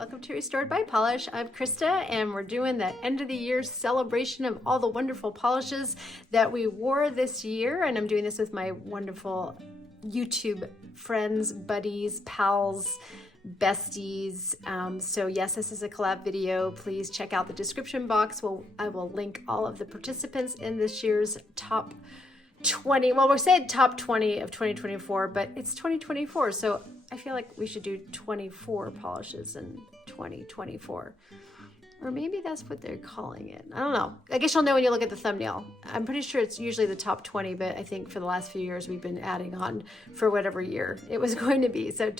welcome to Restored by Polish. I'm Krista, and we're doing the end of the year celebration of all the wonderful polishes that we wore this year. And I'm doing this with my wonderful YouTube friends, buddies, pals, besties. So yes, this is a collab video. Please check out the description box. I will link all of the participants in this year's top 20. Well, we're saying top 20 of 2024, but it's 2024. So I feel like we should do 24 polishes in 2024. Or maybe that's what they're calling it. I don't know. I guess you'll know when you look at the thumbnail. I'm pretty sure it's usually the top 20, but I think for the last few years we've been adding on for whatever year it was going to be. So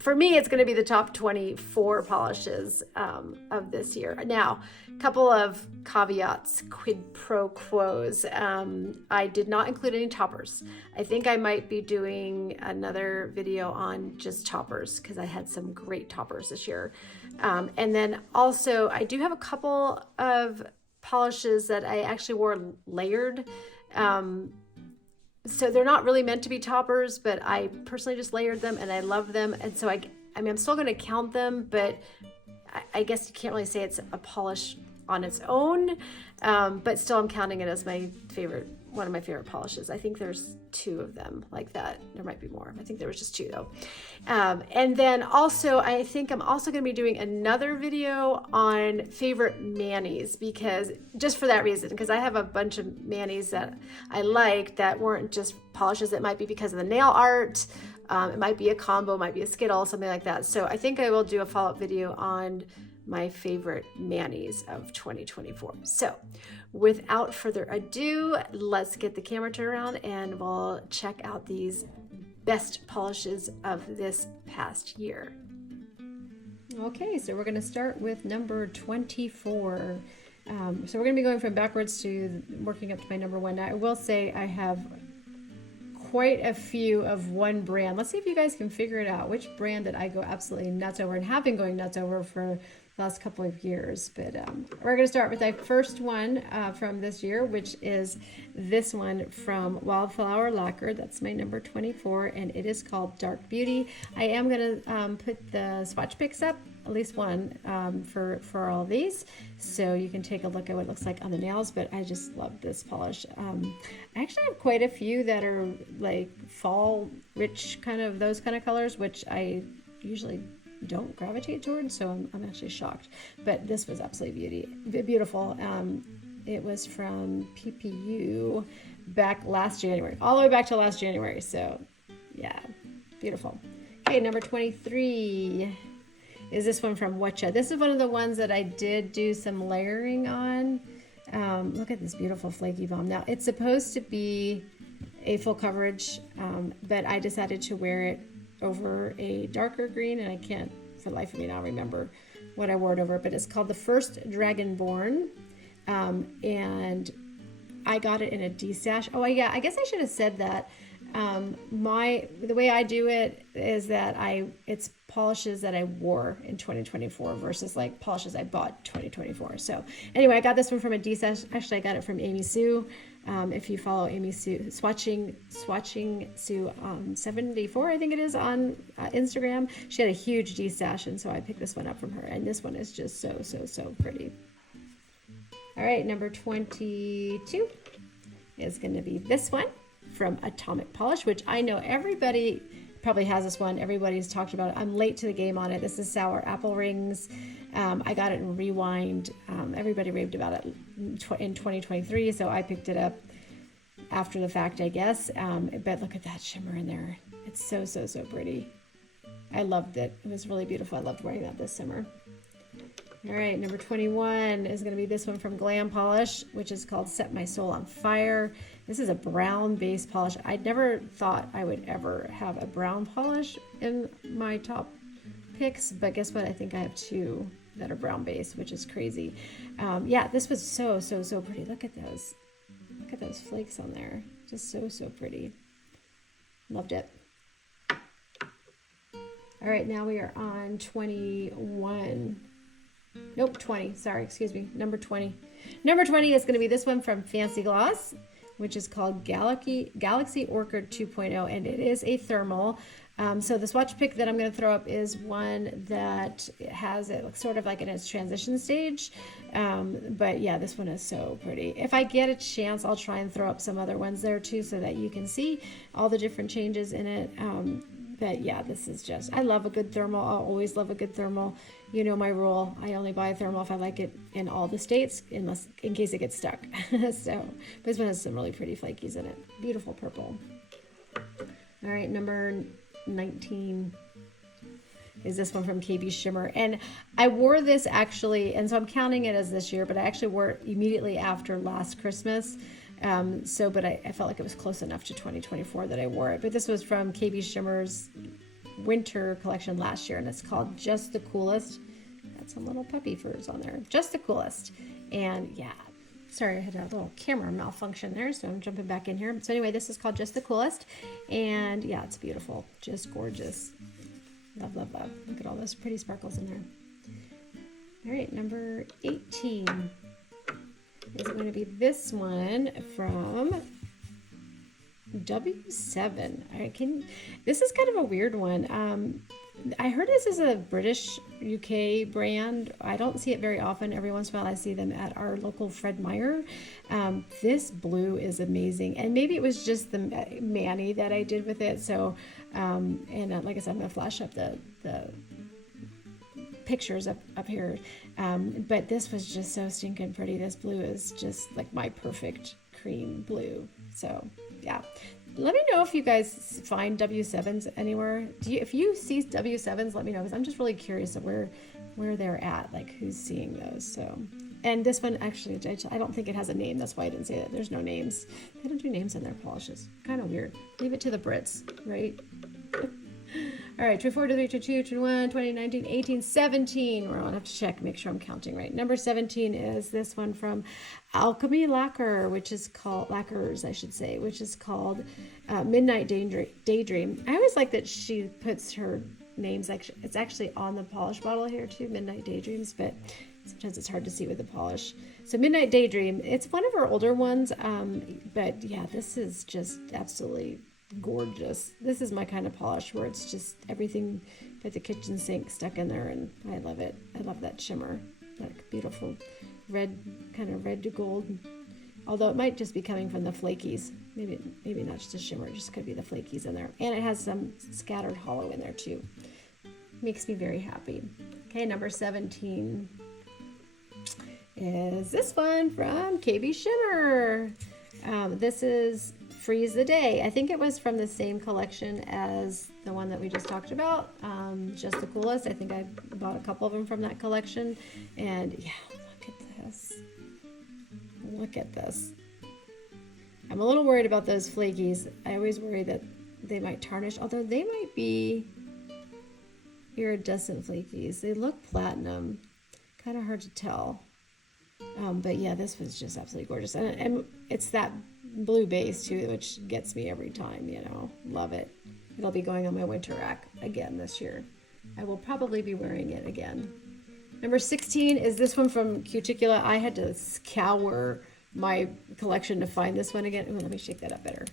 for me, it's going to be the top 24 polishes of this year. Now, a couple of caveats, quid pro quos. I did not include any toppers. I think I might be doing another video on just toppers because I had some great toppers this year. And then also I do have a couple of polishes that I actually wore layered. So they're not really meant to be toppers, but I personally just layered them and I love them. And so I mean, I'm still going to count them, but I guess you can't really say it's a polish on its own. But still I'm counting it as one of my favorite polishes. I think there's 2 of them like that. There might be more. I think there was just 2 though. And then also, I think I'm also going to be doing another video on favorite manis, because just for that reason, because I have a bunch of manis that I like that weren't just polishes. It might be because of the nail art. It might be a combo, might be a Skittle, something like that. So I think I will do a follow-up video on my favorite manis of 2024. So without further ado, let's get the camera turned around and we'll check out these best polishes of this past year. Okay, so we're going to start with number 24. So we're going to be going from backwards to working up to my number 1. Now, I will say I have quite a few of one brand. Let's see if you guys can figure it out. Which brand did I go absolutely nuts over and have been going nuts over for the last couple of years? But we're going to start with my first one from this year, which is this one from Wildflower Lacquer. That's my number 24, and it is called Dark Beauty. I am going to put the swatch pics up, at least one, for all of these, so you can take a look at what it looks like on the nails. But I just love this polish. I actually have quite a few that are like fall rich, kind of those kind of colors, which I usually don't gravitate towards, so I'm actually shocked. But this was absolutely beautiful. It was from PPU back last January, all the way back to last January. So yeah, beautiful. Okay, number 23 is this one from Watcha. This is one of the ones that I did do some layering on. Look at this beautiful flaky balm. Now it's supposed to be a full coverage, but I decided to wear it over a darker green, and I can't for the life of me now remember what I wore it over, but it's called the First Dragonborn, and I got it in a D-stash. Oh yeah, I guess I should have said that. The way I do it is that it's polishes that I wore in 2024 versus like polishes I bought 2024. So anyway, I got this one from a D-stash. Actually, I got it from Amy Sue. If you follow Amy Sue, swatching Sue 74, I think it is, on Instagram, she had a huge D-stash, and so I picked this one up from her, and this one is just so pretty. All right, number 22 is going to be this one from Atomic Polish, which I know everybody probably has this one. Everybody's talked about it. I'm late to the game on it. This is Sour Apple Rings. I got it in Rewind. Everybody raved about it in 2023, so I picked it up after the fact, I guess. But look at that shimmer in there. It's so pretty. I loved it. It was really beautiful. I loved wearing that this summer. All right, number 21 is going to be this one from Glam Polish, which is called Set My Soul on Fire. This is a brown base polish. I never thought I would ever have a brown polish in my top picks, but guess what? I think I have 2 that are brown base, which is crazy. Yeah, this was so pretty. Look at those. Look at those flakes on there. Just so pretty. Loved it. All right, now we are on 21. Nope, 20. Sorry, excuse me. Number 20. Number 20 is going to be this one from Fancy Gloss, which is called Galaxy Orchid 2.0, and it is a thermal. So the swatch pick that I'm going to throw up is one that has it sort of like in its transition stage. But yeah, this one is so pretty. If I get a chance, I'll try and throw up some other ones there too, so that you can see all the different changes in it. But yeah, this is just, I love a good thermal. I'll always love a good thermal. You know my rule. I only buy a thermal if I like it in all the states, unless in case it gets stuck. So this one has some really pretty flakies in it. Beautiful purple. All right, number 19 is this one from KB Shimmer, and I wore this actually, and so I'm counting it as this year, but I actually wore it immediately after last Christmas. But I felt like it was close enough to 2024 that I wore it. But this was from KB Shimmer's winter collection last year, and it's called Just the Coolest. Got some little puppy furs on there. Just the Coolest. And yeah, sorry, I had a little camera malfunction there, so I'm jumping back in here. So anyway, this is called Just the Coolest, and yeah, it's beautiful. Just gorgeous. Love, love, love. Look at all those pretty sparkles in there. All right, number 18 is going to be this one from W7. This is kind of a weird one. I heard this is a British UK brand. I don't see it very often. Every once in a while I see them at our local Fred Meyer. This blue is amazing, and maybe it was just the mani that I did with it. So like I said, I'm gonna flash up the pictures up here, but this was just so stinking pretty. This blue is just like my perfect cream blue. So yeah, let me know if you guys find W7s anywhere. If you see W7s, let me know, because I'm just really curious of where they're at, like who's seeing those. So, and this one actually, I don't think it has a name. That's why I didn't say that. There's no names. They don't do names on their polishes. Kind of weird. Leave it to the Brits, right? All right, 24, 23, 22, 21, 20, 19, 18, 17. We're gonna have to check, make sure I'm counting right. Number 17 is this one from Alchemy Lacquer, which is called Lacquers, I should say, which is called Midnight Daydream. I always like that she puts her names, it's actually on the polish bottle here too, Midnight Daydreams, but sometimes it's hard to see with the polish. So Midnight Daydream, it's one of her older ones, but yeah, this is just absolutely gorgeous. This is my kind of polish where it's just everything but the kitchen sink stuck in there, and I love it. I love that shimmer, like beautiful red, kind of red to gold. Although it might just be coming from the flakies. Maybe not just a shimmer, it just could be the flakies in there. And it has some scattered hollow in there too. Makes me very happy. Okay, number 17 is this one from KB Shimmer. This is Freeze the Day. I think it was from the same collection as the one that we just talked about, Just the Coolest. I think I bought a couple of them from that collection. And yeah, look at this. Look at this. I'm a little worried about those flakies. I always worry that they might tarnish, although they might be iridescent flakies. They look platinum. Kind of hard to tell. But yeah, this was just absolutely gorgeous. And it's that blue base too, which gets me every time, you know. Love it. It'll be going on my winter rack again this year. I will probably be wearing it again. Number 16 is this one from Cuticula. I had to scour my collection to find this one again. Ooh, let me shake that up better.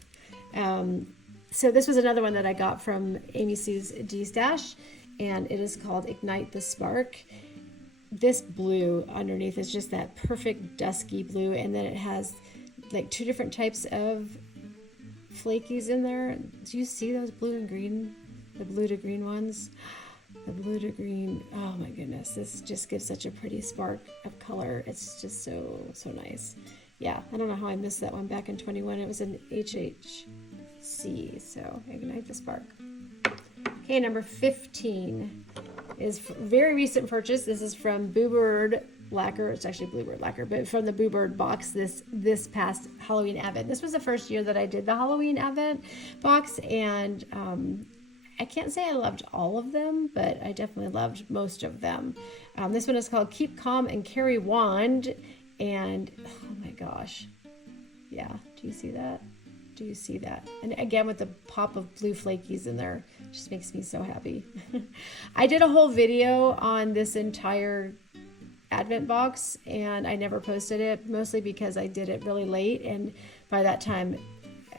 So this was another one that I got from Amy Sue's D-Stash, and it is called Ignite the Spark. This blue underneath is just that perfect dusky blue, and then it has like two different types of flakies in there. Do you see those blue and green? The blue to green ones? The blue to green. Oh my goodness. This just gives such a pretty spark of color. It's just so nice. Yeah, I don't know how I missed that one back in 21. It was an HHC, so Ignite the Spark. Okay, number 15 is very recent purchase. This is from Bluebird Lacquer. It's actually Bluebird Lacquer, but from the Bluebird box this past Halloween Advent. This was the first year that I did the Halloween Advent box, and I can't say I loved all of them, but I definitely loved most of them. This one is called Keep Calm and Carry Wand, and oh my gosh, yeah, do you see that? Do you see that? And again, with the pop of blue flakies in there, just makes me so happy. I did a whole video on this entire Advent box, and I never posted it, mostly because I did it really late, and by that time,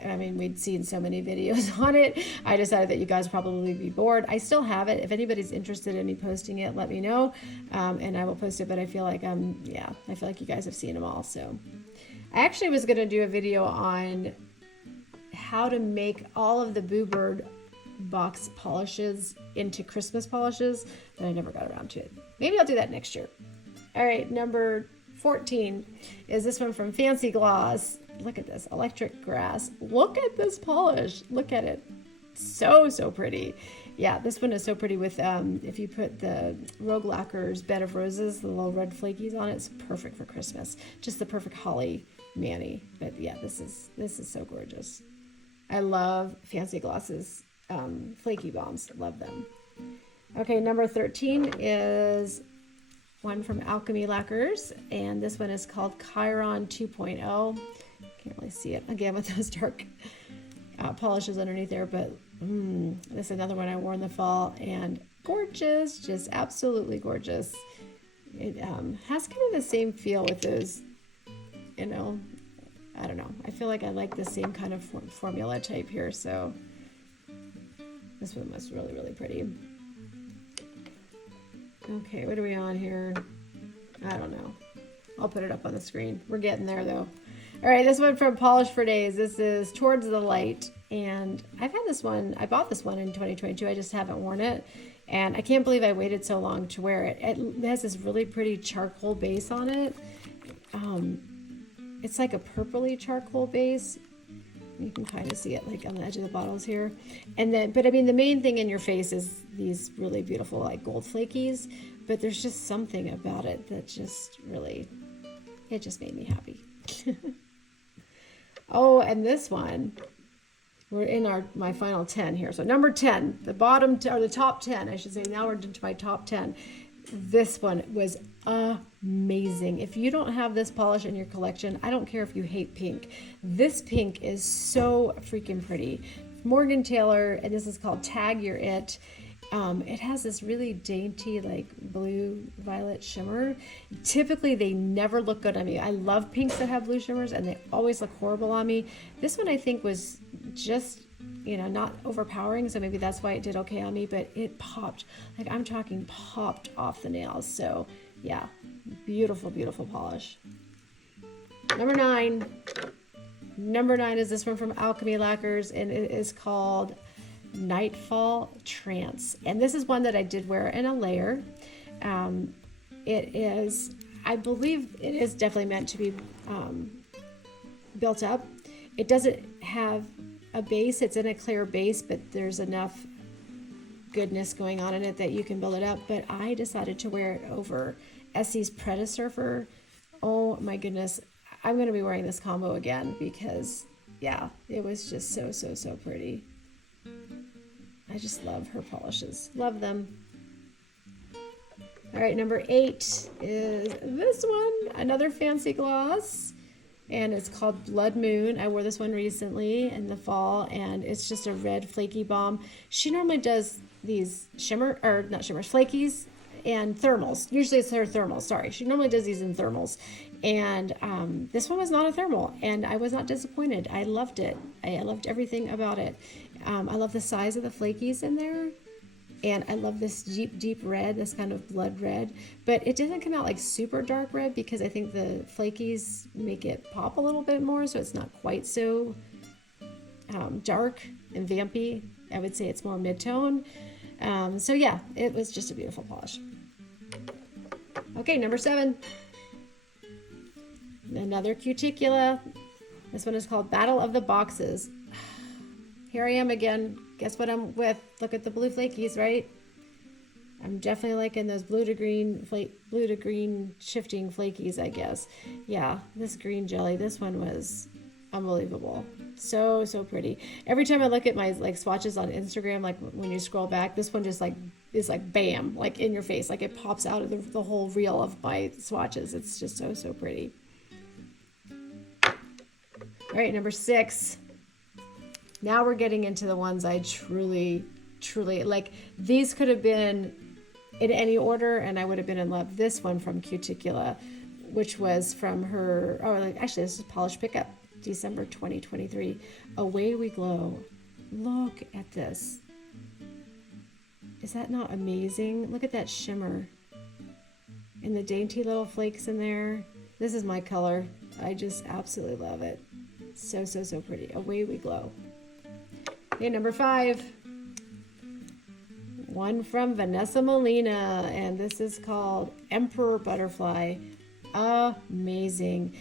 I mean, we'd seen so many videos on it. I decided that you guys would probably be bored. I still have it. If anybody's interested in me posting it, let me know, and I will post it. But I feel like yeah, I feel like you guys have seen them all. So I actually was going to do a video on how to make all of the Boo Bird box polishes into Christmas polishes, but I never got around to it. Maybe I'll do that next year. All right, number 14 is this one from Fancy Gloss. Look at this, Electric Grass. Look at this polish. Look at it. So, so pretty. Yeah, this one is so pretty with, if you put the Rogue Lacquer's Bed of Roses, the little red flakies on it, it's perfect for Christmas. Just the perfect holly mani. But yeah, this is so gorgeous. I love Fancy Gloss's flaky bombs. Love them. Okay, number 13 is one from Alchemy Lacquers, and this one is called Chiron 2.0. Can't really see it again with those dark polishes underneath there, but this is another one I wore in the fall, and gorgeous, just absolutely gorgeous. It has kind of the same feel with those, you know, I don't know. I feel like I like the same kind of formula type here, so this one was really, really pretty. Okay, what are we on here? I don't know. I'll put it up on the screen. We're getting there though. All right, this one from Polish for Days. This is Towards the Light, and I've had this one. I bought this one in 2022. I just haven't worn it, and I can't believe I waited so long to wear it. It has this really pretty charcoal base on it. It's like a purpley charcoal base. You can kind of see it like on the edge of the bottles here. And then, but I mean, the main thing in your face is these really beautiful like gold flakies, but there's just something about it that just really, it just made me happy. Oh, and this one, we're in my final 10 here. So number 10, the bottom, or the top 10, I should say. Now we're into my top 10. This one was amazing. If you don't have this polish in your collection, I don't care if you hate pink. This pink is so freaking pretty. Morgan Taylor, and this is called Tag Your It. It has this really dainty like blue violet shimmer. Typically they never look good on me. I love pinks that have blue shimmers and they always look horrible on me. This one I think was just, you know, not overpowering, so maybe that's why it did okay on me, but it popped. Like I'm talking popped off the nails. So yeah, beautiful, beautiful polish. Number 9. Number 9 is this one from Alchemy Lacquers, and it is called Nightfall Trance, and this is one that I did wear in a layer. It is, I believe it is definitely meant to be built up. It doesn't have a base, it's in a clear base, but there's enough goodness going on in it that you can build it up. But I decided to wear it over Essie's Predasurfer. Oh my goodness, I'm going to be wearing this combo again because yeah, it was just so, so, so pretty. I just love her polishes. Love them. All right, number 8 is this one, another Fancy Gloss, and it's called Blood Moon. I wore this one recently in the fall, and it's just a red flaky bomb. She normally does these shimmer, or not shimmers, flakies and thermals. Usually it's her thermals, sorry. She normally does these in thermals. And this one was not a thermal, and I was not disappointed. I loved it. I loved everything about it. I love the size of the flakies in there, and I love this deep, deep red, this kind of blood red, but it doesn't come out like super dark red because I think the flakies make it pop a little bit more, so it's not quite so dark and vampy. I would say it's more mid-tone. So yeah, it was just a beautiful polish. Okay, number 7. Another cuticula. This one is called Battle of the Boxes. Here I am again. Guess what I'm with? Look at the blue flakies, right? I'm definitely liking those blue to green shifting flakies, I guess. Yeah, this green jelly, this one was unbelievable. So, so pretty. Every time I look at my like swatches on Instagram, like when you scroll back, this one just like is like bam, like in your face. Like it pops out of the whole reel of my swatches. It's just so, so pretty. All right, number 6. Now we're getting into the ones I truly, truly like. These could have been in any order and I would have been in love. This one from Cuticula, which was from her, oh, like, actually this is Polish Pickup. December 2023. Away we glow. Look at this. Is that not amazing? Look at that shimmer. And the dainty little flakes in there. This is my color. I just absolutely love it. So, so, so pretty. Away we glow. Okay, number 5. One from Vanessa Molina, and this is called Emperor Butterfly. Amazing.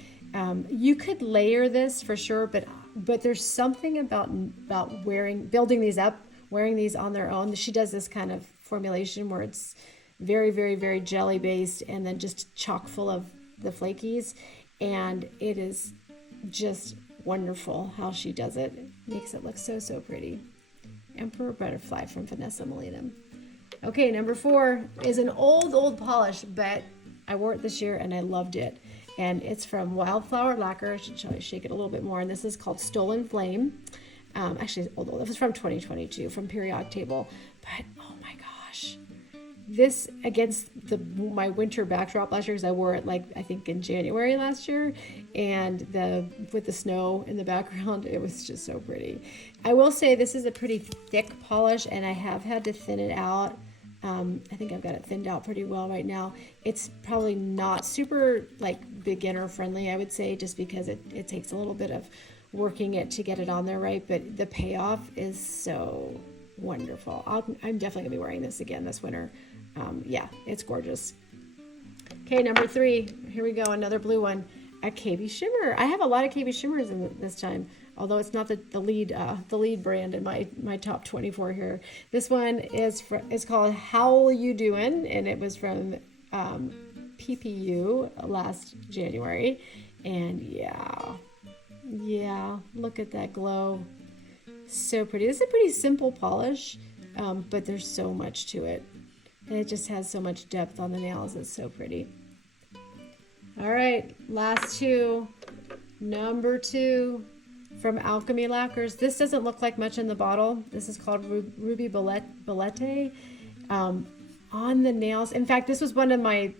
You could layer this for sure, but there's something about building these up, wearing these on their own. She does this kind of formulation where it's very, very, very jelly based and then just chock full of the flakies, and it is just wonderful how she does it. Makes it look so, so pretty. Emperor Butterfly from Vanessa Molina. Okay, number 4 is an old polish, but I wore it this year and I loved it. And it's from Wildflower Lacquer. I should shake it a little bit more. And this is called Stolen Flame. Actually, it's old. It was from 2022, from Periodic Table. But oh my gosh, this against my winter backdrop last year, because I wore it like I think in January last year, and with the snow in the background, it was just so pretty. I will say this is a pretty thick polish, and I have had to thin it out. I think I've got it thinned out pretty well right now. It's probably not super like beginner friendly, I would say, just because it takes a little bit of working it to get it on there right, but the payoff is so wonderful. I'm definitely gonna be wearing this again this winter. Yeah, it's gorgeous. Okay, number 3, here we go, another blue one, a KB Shimmer. I have a lot of KB Shimmers in this time, although it's not the lead brand in my top 24 here. This one is called How You Doin', and it was from PPU last January. And yeah, look at that glow. So pretty. This is a pretty simple polish, but there's so much to it. And it just has so much depth on the nails. It's so pretty. All right, last 2. Number 2 from Alchemy Lacquers. This doesn't look like much in the bottle. This is called Ruby Belette. On the nails. In fact, this was one of my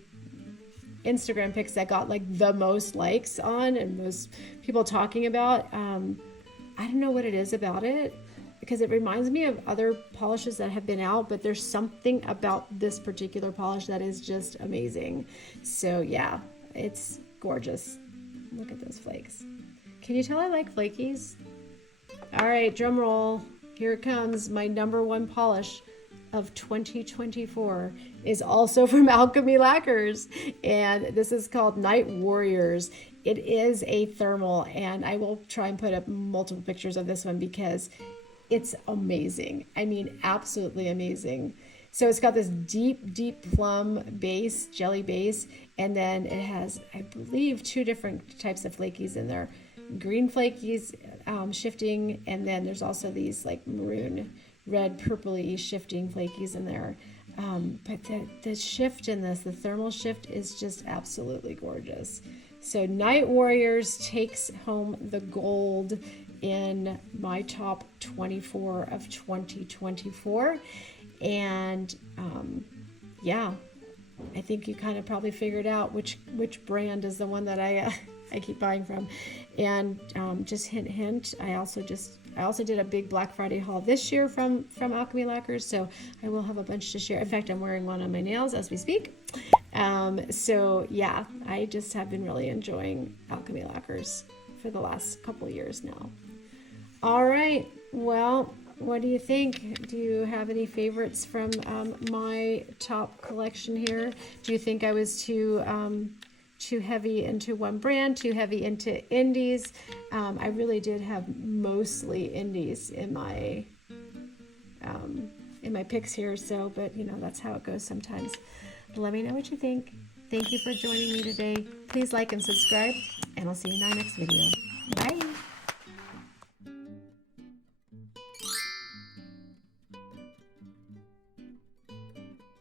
Instagram pics that got like the most likes on and most people talking about. I don't know what it is about it, because it reminds me of other polishes that have been out, but there's something about this particular polish that is just amazing. So yeah, it's gorgeous. Look at those flakes. Can you tell I like flakies? All right, drum roll. Here it comes. My number 1 polish of 2024 is also from Alchemy Lacquers, and this is called Night Warriors. It is a thermal, and I will try and put up multiple pictures of this one because it's amazing. I mean, absolutely amazing. So it's got this deep plum base, jelly base, and then it has, I believe, 2 different types of flakies in there. Green flakies shifting, and then there's also these like maroon, red, purpley shifting flakies in there. But the shift in this, the thermal shift, is just absolutely gorgeous. So Night Warriors takes home the gold in my top 24 of 2024. And yeah, I think you kind of probably figured out which brand is the one that I keep buying from. And just hint, I also did a big Black Friday haul this year from Alchemy Lacquers, so I will have a bunch to share. In fact, I'm wearing one on my nails as we speak. So yeah, I just have been really enjoying Alchemy Lacquers for the last couple years now. All right, well, what do you think? Do you have any favorites from my top collection here? Do you think I was too heavy into one brand, too heavy into indies? I really did have mostly indies in my picks here, so, but you know, that's how it goes sometimes. Let me know what you think. Thank you for joining me today. Please like and subscribe, and I'll see you in our next video. Bye.